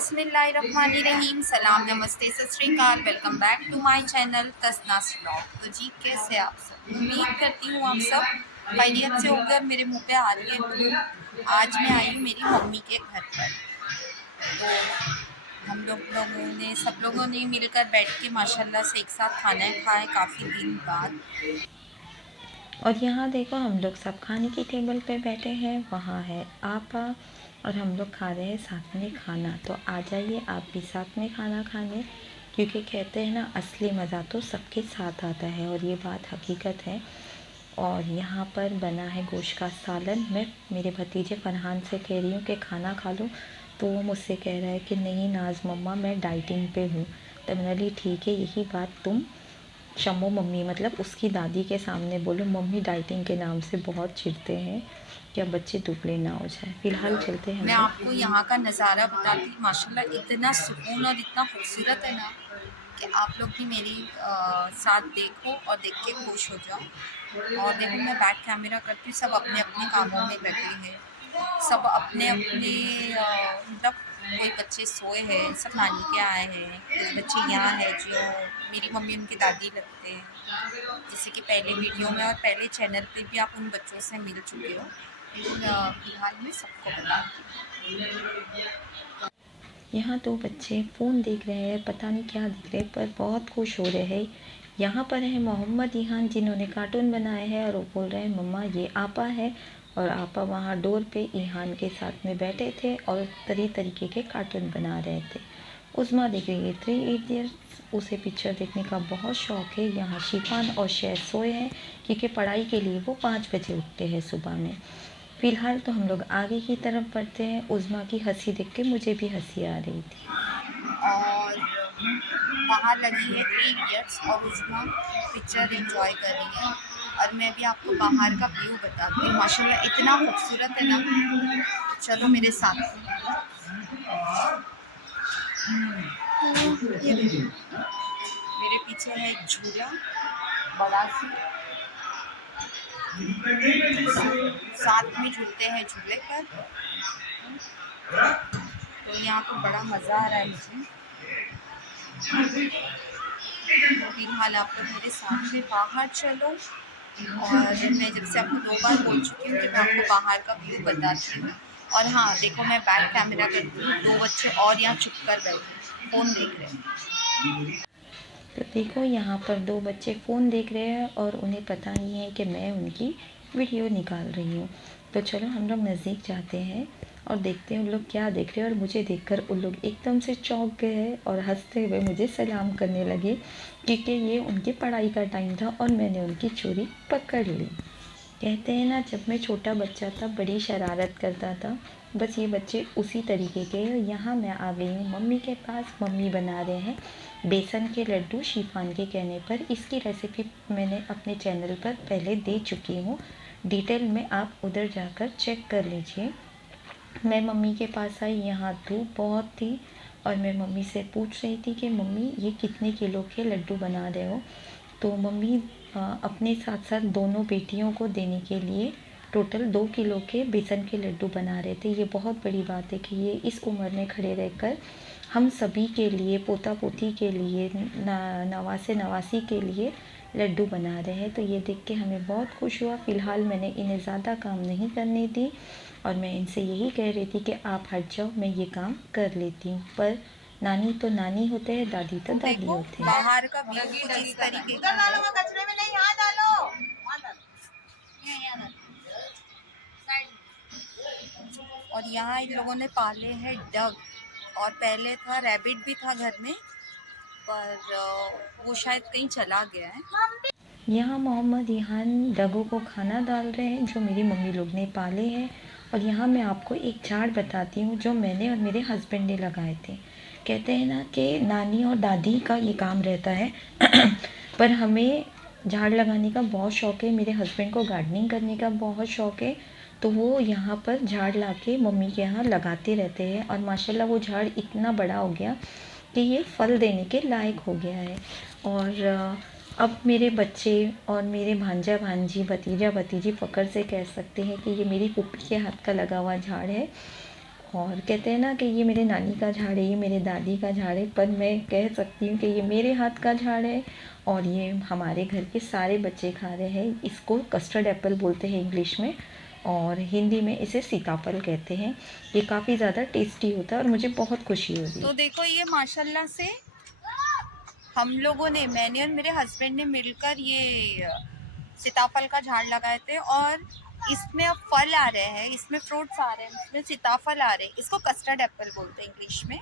बिस्मिल्लाहिर्रहमानिर्रहीम। सलाम, नमस्ते, सत श्री अकाल। Welcome back to my channel Tasna's vlog. तो जी, कैसे आप सब? उम्मीद करती हूँ आप सब खैरियत से होंगे। और मेरे मुंह पे आ रही है तो आज मैं आई हूँ मेरी मम्मी के घर पर। तो हम सब लोगों ने मिलकर बैठ के माशाल्लाह से एक साथ खाना खाए काफ़ी दिन बाद। और यहाँ देखो हम लोग सब खाने की टेबल पे बैठे हैं, वहाँ है आपा और हम लोग खा रहे हैं साथ में खाना। तो आ जाइए आप भी साथ में खाना खाने, क्योंकि कहते हैं ना असली मज़ा तो सबके साथ आता है और ये बात हकीकत है। और यहाँ पर बना है गोश्त का सालन। मैं मेरे भतीजे फरहान से कह रही हूँ कि खाना खा लो, तो वो मुझसे कह रहा है कि नहीं नाज मम्मा मैं डाइटिंग पे हूँ। तो मैंने बोली ठीक है, यही बात तुम शम्मो मम्मी मतलब उसकी दादी के सामने बोलो। मम्मी डाइटिंग के नाम से बहुत चिढ़ते हैं, क्या बच्चे दुबले ना हो जाए। फिलहाल चलते हैं मैं हम लोग। आपको यहाँ का नज़ारा बताती हूँ। माशाल्लाह इतना सुकून और इतना खूबसूरत है ना कि आप लोग भी मेरी साथ देखो और देख के खुश हो जाओ। और देखो मैं बैक कैमरा करती हूँ, सब अपने अपने कामों में लगे हैं, सब अपने अपने मतलब कोई बच्चे सोए हैं, सब नानी के आए हैं, कुछ बच्चे यहाँ हैं जो मेरी मम्मी उनकी दादी लगते हैं, जैसे कि पहले वीडियो में और पहले चैनल पे भी आप उन बच्चों से मिल चुके हो। लेकिन फिलहाल मैं सबको बताती हूँ। यहाँ तो बच्चे फ़ोन देख रहे हैं, पता नहीं क्या देख रहे हैं, पर बहुत खुश हो रहे हैं। यहाँ पर है मोहम्मद ईहान, जिन्होंने कार्टून बनाए हैं और वो बोल रहे हैं मम्मा ये आपा है। और आपा वहाँ डोर पे ईहान के साथ में बैठे थे और तरीके के कार्टून बना रहे थे। उस्मा देख रही है 3 इडियट्स, उसे पिक्चर देखने का बहुत शौक़ है। यहाँ शिफान और शहद सोए हैं, क्योंकि पढ़ाई के लिए वो 5 बजे उठते हैं सुबह में। फ़िलहाल तो हम लोग आगे की तरफ बढ़ते हैं। उज़्मा की हंसी देख के मुझे भी हंसी आ रही थी। और वहाँ लगी है 3 इडियट्स और उसमें पिक्चर एंजॉय कर रही है। और मैं भी आपको बाहर का व्यू बताती हूँ। माशाल्लाह इतना खूबसूरत है ना। चलो मेरे साथ में। ये देखो, मेरे पीछे है एक झूला बड़ा सी, साथ में झूलते हैं झूले पर। तो यहाँ पर बड़ा मज़ा आ रहा है मुझे। फिलहाल आप लोग मेरे साथ में बाहर चलो। और मैं जब से आपको 2 बार बोल चुकी हूँ कि मैं आपको बाहर का व्यू बताती हूँ। और हाँ देखो, मैं बैक कैमरा करती हूँ, 2 बच्चे और यहाँ चुप कर बैठे फ़ोन देख रहे हैं। तो देखो यहाँ पर 2 बच्चे फ़ोन देख रहे हैं और उन्हें पता नहीं है कि मैं उनकी वीडियो निकाल रही हूँ। तो चलो हम लोग नज़दीक जाते हैं और देखते हैं उन लोग क्या देख रहे हैं। और मुझे देखकर उन लोग एकदम से चौंक गए हैं और हंसते हुए मुझे सलाम करने लगे, क्योंकि ये उनकी पढ़ाई का टाइम था और मैंने उनकी चोरी पकड़ ली। कहते हैं ना, जब मैं छोटा बच्चा था बड़ी शरारत करता था, बस ये बच्चे उसी तरीके के। यहाँ मैं आ गई हूँ मम्मी के पास। मम्मी बना रहे हैं बेसन के लड्डू शिफान के कहने पर। इसकी रेसिपी मैंने अपने चैनल पर पहले दे चुकी हूँ, डिटेल में आप उधर जाकर चेक कर लीजिए। मैं मम्मी के पास आई, यहाँ धूप बहुत थी और मैं मम्मी से पूछ रही थी कि मम्मी ये कितने किलो के लड्डू बना रहे हो। तो मम्मी अपने साथ साथ दोनों बेटियों को देने के लिए टोटल 2 किलो के बेसन के लड्डू बना रहे थे। ये बहुत बड़ी बात है कि ये इस उम्र में खड़े रहकर हम सभी के लिए, पोता पोती के लिए, नवासे नवासी के लिए लड्डू बना रहे हैं। तो ये देख के हमें बहुत खुश हुआ। फ़िलहाल मैंने इन्हें ज़्यादा काम नहीं करने दी और मैं इनसे यही कह रही थी कि आप हट जाओ, मैं ये काम कर लेती हूँ। पर नानी तो नानी होते हैं, दादी तो दादी देखो होते हैं। बाहर का व्यू कुछ इस तरीके का है। कचरे में नहीं, यहाँ डालो, वहाँ डालो, यहाँ डालो। और यहाँ इन लोगों ने पाले हैं डग। और पहले था रैबिट भी था घर में, पर वो शायद कहीं चला गया है। यहाँ मोहम्मद ईहान डगों को खाना डाल रहे हैं जो मेरी मम्मी लोग ने पाले हैं। और यहाँ मैं आपको एक झाड़ बताती हूँ जो मैंने और मेरे हस्बैंड ने लगाए थे। कहते हैं ना कि नानी और दादी का ये काम रहता है पर हमें झाड़ लगाने का बहुत शौक़ है। मेरे हस्बैंड को गार्डनिंग करने का बहुत शौक़ है, तो वो यहाँ पर झाड़ ला के मम्मी के यहाँ लगाते रहते हैं। और माशाल्लाह वो झाड़ इतना बड़ा हो गया कि ये फल देने के लायक हो गया है। और अब मेरे बच्चे और मेरे भांजा भांजी, भतीजा भतीजी फ़क्र से कह सकते हैं कि ये मेरी पुप्पी के हाथ का लगा हुआ झाड़ है। और कहते हैं ना कि ये मेरे नानी का झाड़ है, ये मेरे दादी का झाड़ है, पर मैं कह सकती हूँ कि ये मेरे हाथ का झाड़ है और ये हमारे घर के सारे बच्चे खा रहे हैं। इसको कस्टर्ड एप्पल बोलते हैं इंग्लिश में और हिंदी में इसे सीताफल कहते हैं। ये काफ़ी ज़्यादा टेस्टी होता है और मुझे बहुत खुशी हो रही तो है। देखो ये माशाल्लाह से हम लोगों ने, मैंने और मेरे हस्बैंड ने मिलकर ये सीताफल का झाड़ लगाए थे और इसमें अब फल आ रहे हैं, इसमें फ्रूट्स आ रहे हैं, इसमें सीताफल आ रहे हैं। इसको कस्टर्ड एप्पल बोलते हैं इंग्लिश में।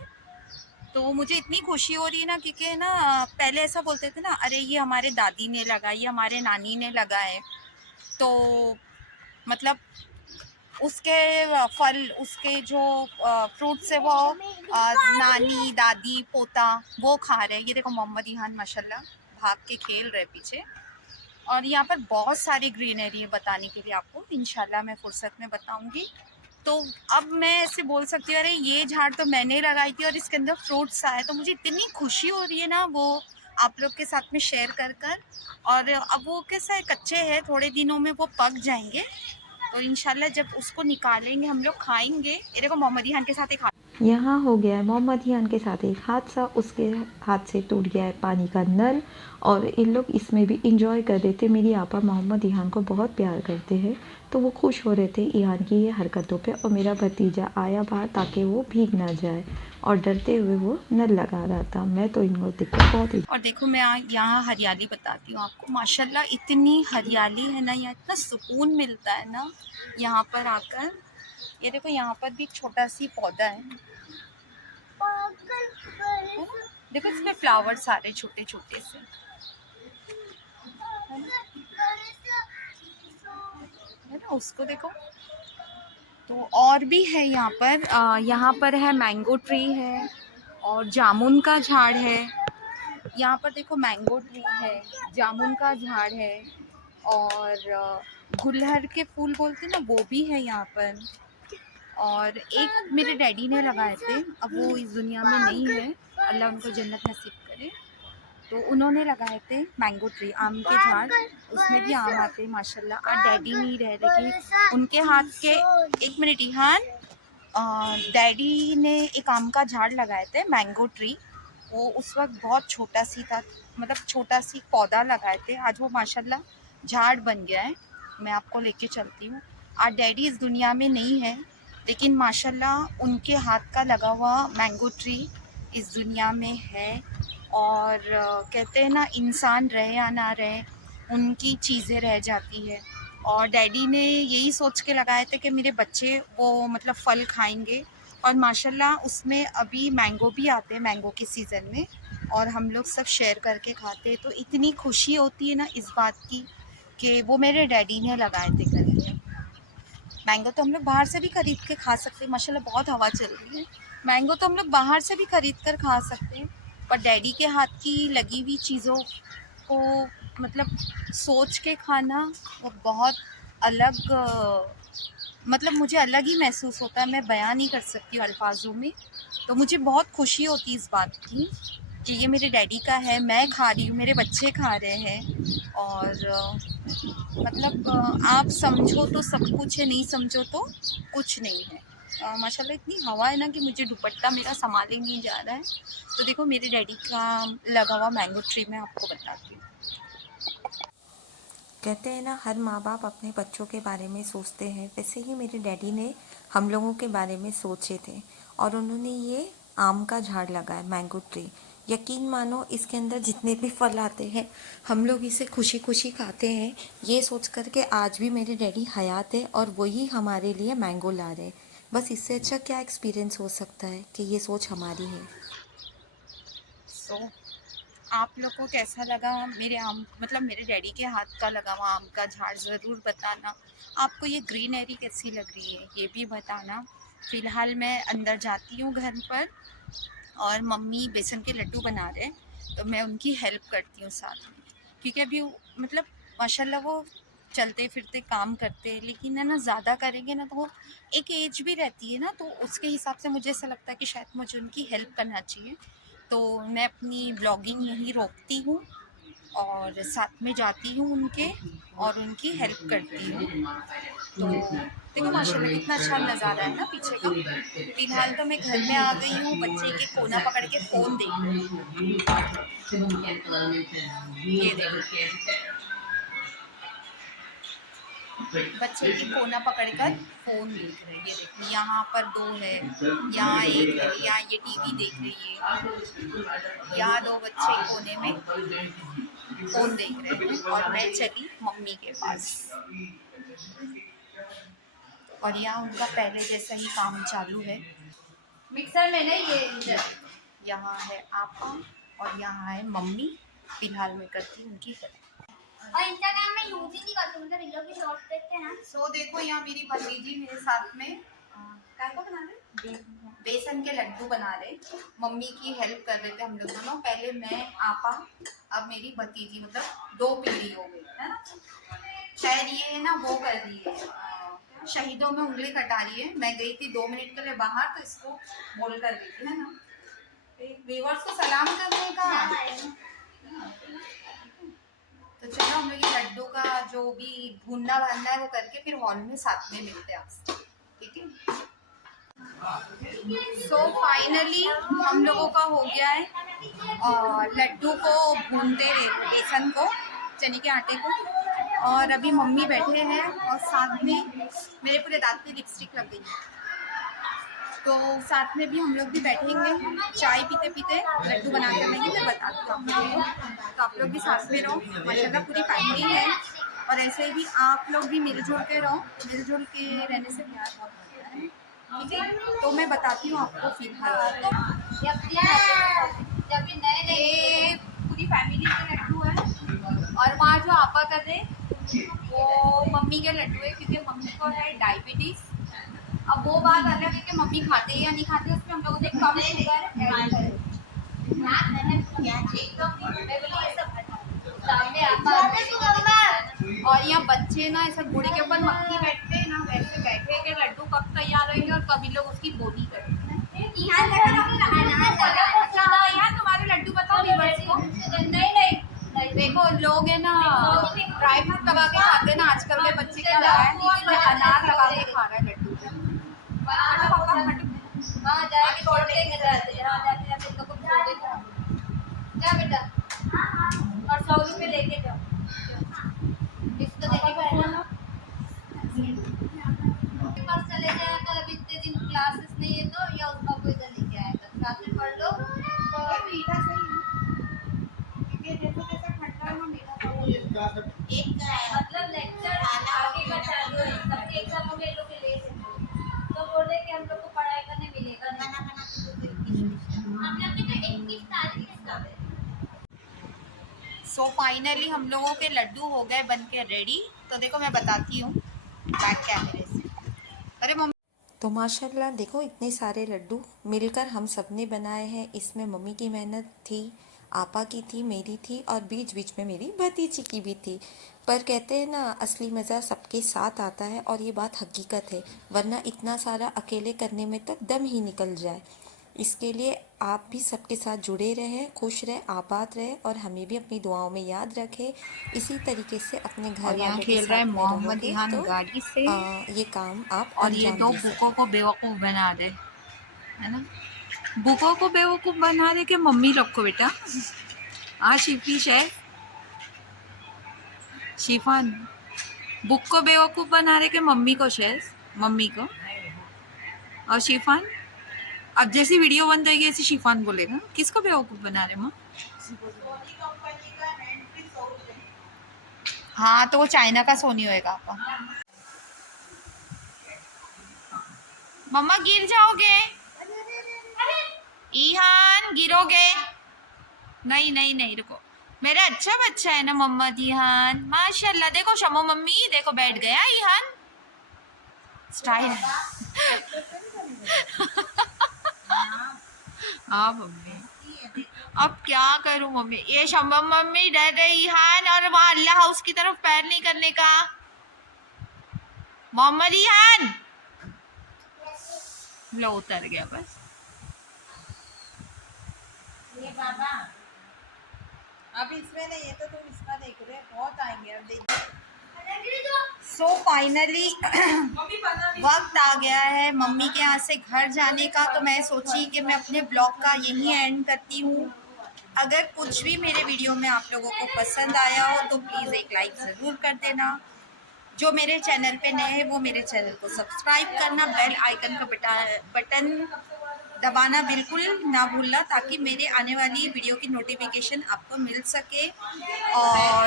तो मुझे इतनी खुशी हो रही है ना, क्योंकि ना पहले ऐसा बोलते थे ना, अरे ये हमारे दादी ने लगाया, ये हमारे नानी ने लगाए, तो मतलब उसके फल, उसके जो फ्रूट्स है वो नानी दादी पोता वो खा रहे हैं। ये देखो मोहम्मद इहान माशाल्लाह भाग के खेल रहे पीछे। और यहाँ पर बहुत सारी ग्रीनरी है बताने के लिए आपको, इंशाल्लाह मैं फुर्सत में बताऊंगी। तो अब मैं ऐसे बोल सकती हूँ, अरे ये झाड़ तो मैंने लगाई थी और इसके अंदर फ्रूट्स आए, तो मुझे इतनी खुशी हो रही है ना वो आप लोग के साथ में शेयर कर कर। और अब वो कैसा है, कच्चे हैं, थोड़े दिनों में वो पक जाएंगे, तो इंशाल्लाह जब उसको निकालेंगे हम लोग खाएंगे। ये देखो मोहम्मद इहान के साथ एक यहाँ हो गया है मोहम्मद हियान के साथ एक हादसा, उसके हाथ से टूट गया है पानी का नल और इन लोग इसमें भी इंजॉय कर रहे थे। मेरी आपा मोहम्मद इहान को बहुत प्यार करते हैं तो वो खुश हो रहे थे इहान की ये हरकतों पे। और मेरा भतीजा आया बाहर ताकि वो भीग ना जाए और डरते हुए वो नल लगा रहा था। मैं तो इनको देख कर बहुत ही। और देखो मैं यहाँ हरियाली बताती हूँ आपको, माशाल्लाह इतनी हरियाली है ना, यहाँ इतना सुकून मिलता है ना यहाँ पर आकर। ये देखो यहाँ पर भी एक छोटा सी पौधा है ना? देखो इसमें फ्लावर्स आ रहे छोटे छोटे से, है ना, उसको देखो। तो और भी है यहाँ पर है मैंगो ट्री है और जामुन का झाड़ है। यहाँ पर देखो मैंगो ट्री है, जामुन का झाड़ है और गुलहर के फूल बोलते हैं ना वो भी है यहाँ पर। और एक मेरे डैडी ने लगाए थे, अब वो इस दुनिया में नहीं है, अल्लाह उनको जन्नत नसीब करे। तो उन्होंने लगाए थे मैंगो ट्री, आम के झाड़, उसमें भी आम आते हैं माशाल्लाह। आज डैडी नहीं रह रहे, उनके हाथ के, एक मिनट इहान, डैडी ने एक आम का झाड़ लगाए थे मैंगो ट्री। वो उस वक्त बहुत छोटा सी था, मतलब छोटा सी पौधा लगाए थे, आज वो माशाल्लाह झाड़ बन गया है। मैं आपको लेके चलती हूँ। आज डैडी इस दुनिया में नहीं है, लेकिन माशाल्लाह उनके हाथ का लगा हुआ मैंगो ट्री इस दुनिया में है। और कहते हैं ना, इंसान रहे या ना रहे, उनकी चीज़ें रह जाती है। और डैडी ने यही सोच के लगाए थे कि मेरे बच्चे वो मतलब फल खाएंगे। और माशाल्लाह उसमें अभी मैंगो भी आते हैं, मैंगो के सीज़न में, और हम लोग सब शेयर करके खाते हैं। तो इतनी खुशी होती है ना इस बात की कि वो मेरे डैडी ने लगाए थे करके। मैंगो तो हम लोग बाहर से भी ख़रीद के खा सकते हैं, माशाल्लाह बहुत हवा चल रही है। मैंगो तो हम लोग बाहर से भी ख़रीद कर खा सकते हैं, पर डैडी के हाथ की लगी हुई चीज़ों को मतलब सोच के खाना वो बहुत अलग, मतलब मुझे अलग ही महसूस होता है, मैं बयां नहीं कर सकती हूँ अल्फाजों में। तो मुझे बहुत खुशी होती है इस बात की कि ये मेरे डैडी का है, मैं खा रही हूँ, मेरे बच्चे खा रहे हैं। और मतलब आप समझो तो सब कुछ है, नहीं समझो तो कुछ नहीं है। माशाल्लाह इतनी हवा है ना कि मुझे दुपट्टा मेरा संभाले नहीं जा रहा है। तो देखो मेरे डैडी का लगा हुआ मैंगो ट्री मैं आपको बताती हूँ। कहते हैं ना, हर माँ बाप अपने बच्चों के बारे में सोचते हैं, वैसे ही मेरे डैडी ने हम लोगों के बारे में सोचे थे और उन्होंने ये आम का झाड़ लगाया, मैंगो ट्री। यकीन मानो इसके अंदर जितने भी फल आते हैं हम लोग इसे खुशी खुशी खाते हैं, ये सोच कर के आज भी मेरे डैडी हयात है और वही हमारे लिए मैंगो ला रहे हैं। बस इससे अच्छा क्या एक्सपीरियंस हो सकता है कि ये सोच हमारी है। सो आप लोग को कैसा लगा मेरे आम, मतलब मेरे डैडी के हाथ का लगा हुआ आम का झाड़, ज़रूर बताना। आपको ये ग्रीनरी कैसी लग रही है ये भी बताना। फ़िलहाल मैं अंदर जाती हूँ घर पर, और मम्मी बेसन के लड्डू बना रहे हैं, तो मैं उनकी हेल्प करती हूँ साथ में। क्योंकि अभी मतलब माशाल्लाह वो चलते फिरते काम करते हैं, लेकिन है ना ज़्यादा करेंगे ना तो वो एक एज भी रहती है ना, तो उसके हिसाब से मुझे ऐसा लगता है कि शायद मुझे उनकी हेल्प करना चाहिए। तो मैं अपनी ब्लॉगिंग यहीं रोकती हूँ और साथ में जाती हूँ उनके और उनकी हेल्प करती हूँ। तो देखो माशाल्लाह कितना अच्छा नज़ारा है ना पीछे का। फिलहाल तो मैं घर में आ गई हूँ, बच्चे के कोना पकड़ के फ़ोन देख रही हूँ। ये देखो बच्चे की कोना पकड़कर फोन देख रहे हैं। ये देखिए यहाँ पर दो है, यहाँ एक है, यहाँ ये टीवी देख रही है, यहाँ दो बच्चे कोने में फोन देख रहे हैं और मैं चली मम्मी के पास। और यहाँ उनका पहले जैसा ही काम चालू है। मिक्सर में नहीं ये यहाँ है आपा और यहाँ है मम्मी। फिलहाल मैं करती हूँ उनकी हेल्प। और इंस्टाग्राम में यूज ही नहीं करती, मतलब इन लोग की शॉर्ट्स देखते हैं ना। सो देखो यहाँ मेरी भतीजी मेरे साथ में क्या को बना रहे, बेसन के लड्डू बना रहे। मम्मी की हेल्प कर रहे थे हम लोग दोनों। पहले मैं आपा, अब मेरी भतीजी, मतलब 2 पीढ़ी हो गई है ना। शायद ये है ना वो कर रही है, शहीदों में उंगली कटा रही है। मैं गई थी 2 मिनट के लिए बाहर, तो इसको बोल कर गई थी है ना। व्यूअर्स को सलाम करने का। तो चलो हम लोग ये लड्डू का जो भी भूनना भानना है वो करके फिर हॉल में साथ में मिलते हैं आपसे, ठीक है। सो फाइनली हम लोगों का हो गया है लड्डू को भूनते हुए, बेसन को, चने के आटे को। और अभी मम्मी बैठे हैं और साथ में मेरे पूरे दांत पे लिपस्टिक लग गई है, तो साथ में भी हम लोग भी बैठेंगे चाय पीते पीते लड्डू बना कर लेंगे। मैं बताती हूँ आप लोगों को, तो आप लोग भी साथ में रहो। माशाल्लाह पूरी फैमिली है और ऐसे भी आप लोग भी मिलजुल के रहो। मिलजुल के रहने से प्यार बहुत होता है, ठीक है। तो मैं बताती हूँ आपको फिलहाल ये पूरी फैमिली के लड्डू है। और वहाँ जो आपा कर रहे वो मम्मी के लड्डू है, क्योंकि मम्मी को है डायबिटीज़। अब वो बात अलग है कि मम्मी खाते हैं या नहीं खाते, उसमें हम लोगों ने कम शुगर ऐड करें। और यहाँ बच्चे ना ऐसा घोड़े के ऊपर मक्खी बैठते हैं ना, वैसे बैठे के लड्डू कब तैयार होंगे और कभी लोग उसकी बोनी करेंगे। अच्छा यहाँ तुम्हारे लड्डू बताओ व्यूअर्स को। देखो लोग है ना ड्राई फ्रूट लगा के खाते हैं ना, आजकल के बच्चे क्या लगा है, इसमें अनार लगा के खा रहा है लड्डू पे। जा बेटा और 100 रुपए लेके जाओ। इसको देखिए पास चले जाया कर, अभी इतने दिन क्लासेस नहीं है तो, या उसका कोई इधर लेके आया कर, साथ में पढ़ लो। तो मीठा सही है, क्योंकि जैसे जैसे ठंडा है मीठा एक मतलब लेक्चर आगे का चालू है, सबके एग्जाम हो गए, लोग लेट है तो बोल रहे कि हम लोग को पढ़ाई करने मिलेगा बना हम लोग की तो 21 तारीख से है। सो फाइनली हम लोगों के लड्डू हो गए बन के रेडी। तो देखो मैं बताती हूँ बैक कैमरे से। अरे मम्मी, तो माशाल्लाह देखो इतने सारे लड्डू मिलकर हम सब ने बनाए हैं। इसमें मम्मी की मेहनत थी, आपा की थी, मेरी थी और बीच बीच में मेरी भतीजी की भी थी। पर कहते हैं ना असली मज़ा सबके साथ आता है और ये बात हकीकत है, वरना इतना सारा अकेले करने में तो दम ही निकल जाए। इसके लिए आप भी सबके साथ जुड़े रहें, खुश रहें, आबाद रहें और हमें भी अपनी दुआओं में याद रखें। इसी तरीके से अपने घर और यहाँ वालों के खेल रहा है साथ में मोहम्मद रहोगे इहान तो गाड़ी से, ये काम आप और ये अंजाम दो दे बुकों को सकेंगे। बेवकूफ़ बना दे, है ना। बुकों को बेवकूफ़ बना दे के मम्मी लोग को बेटा। शिफी शेफ शिफान बुक को बेवकूफ़ बना रहे के मम्मी को, शेफ मम्मी को। और शिफान अब जैसी वीडियो बंद होगी ऐसी शिफान बोलेगा किसको बेवकूफ़ बना रहे माँ। हाँ तो वो चाइना का सोनी होएगा आपका। मम्मा गिर जाओगे, ईहान गिरोगे। नहीं नहीं नहीं रुको, मेरा अच्छा बच्चा है ना मोहम्मद ईहान, माशाल्लाह। देखो शमो मम्मी देखो बैठ गया ईहान, स्टाइल। हाँ मम्मी अब क्या करूं मम्मी, ये शम्बम मम्मी डर रही ईहान, और वहाँ अल्लाह हाउस की तरफ पैर नहीं करने का। मोहम्मद ईहान लो उतर गया बस। ये बाबा अब इसमें नहीं है तो तुम इसका देख रहे हो, बहुत आएंगे अब देख। सो फाइनली वक्त आ गया है मम्मी के यहाँ से घर जाने का। तो मैं सोची कि मैं अपने ब्लॉग का यहीं एंड करती हूँ। अगर कुछ भी मेरे वीडियो में आप लोगों को पसंद आया हो तो प्लीज़ एक लाइक ज़रूर कर देना। जो मेरे चैनल पे नए हैं वो मेरे चैनल को सब्सक्राइब करना, बेल आइकन का बटन दबाना बिल्कुल ना भूलना, ताकि मेरे आने वाली वीडियो की नोटिफिकेशन आपको मिल सके। और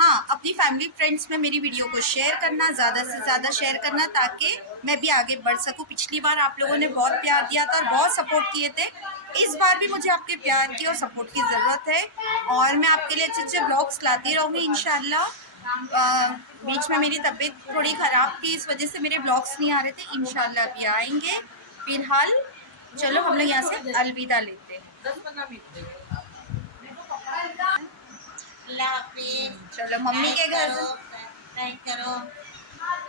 हाँ, अपनी फैमिली फ्रेंड्स में मेरी वीडियो को शेयर करना, ज़्यादा से ज़्यादा शेयर करना, ताकि मैं भी आगे बढ़ सकूँ। पिछली बार आप लोगों ने बहुत प्यार दिया था और बहुत सपोर्ट किए थे। इस बार भी मुझे आपके प्यार की और सपोर्ट की ज़रूरत है और मैं आपके लिए अच्छे अच्छे ब्लॉग्स लाती रहूँगी इंशाल्लाह। बीच में मेरी तबीयत थोड़ी ख़राब थी, इस वजह से मेरे ब्लॉग्स नहीं आ रहे थे। इंशाल्लाह अभी आएंगे। फिलहाल चलो हम लोग यहाँ से अलविदा लेते हैं। अल्लाह हाफिज़। चलो मम्मी के घर लाइक करो,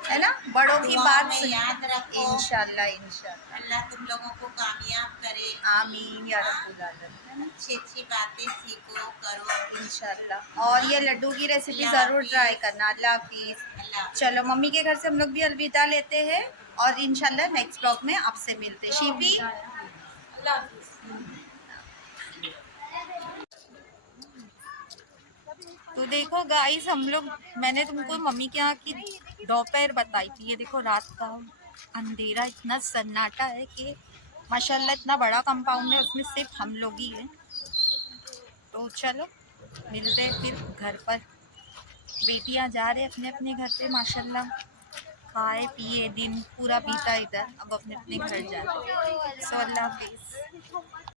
है ना, बड़ों की दुआ बात में याद रखो। इंशाल्लाह इंशाल्लाह। अल्लाह तुम लोगों को कामयाब करे। आमीन या रब्बुल आलमीन। अच्छी अच्छी बातें सीखो, करो इंशाल्लाह। और ये लड्डू की रेसिपी ज़रूर ट्राई करना। अल्लाह हाफिज़। अल्लाह। चलो मम्मी के घर से हम लोग भी अलविदा लेते हैं और इंशाल्लाह नेक्स्ट ब्लॉग में आपसे मिलते हैं। शिफी, तो देखो गाइस, हम लोग, मैंने तुमको मम्मी के यहाँ की दोपहर बताई थी। ये देखो रात का अंधेरा, इतना सन्नाटा है कि माशाल्लाह इतना बड़ा कंपाउंड है, उसमें सिर्फ हम लोग ही हैं। तो चलो मिलते हैं फिर घर पर। बेटियां जा रहे अपने अपने घर पे माशाल्लाह, खाए पिए दिन पूरा बीता इधर, अब अपने अपने घर जा रहे। सो अल्लाह हाफिज़।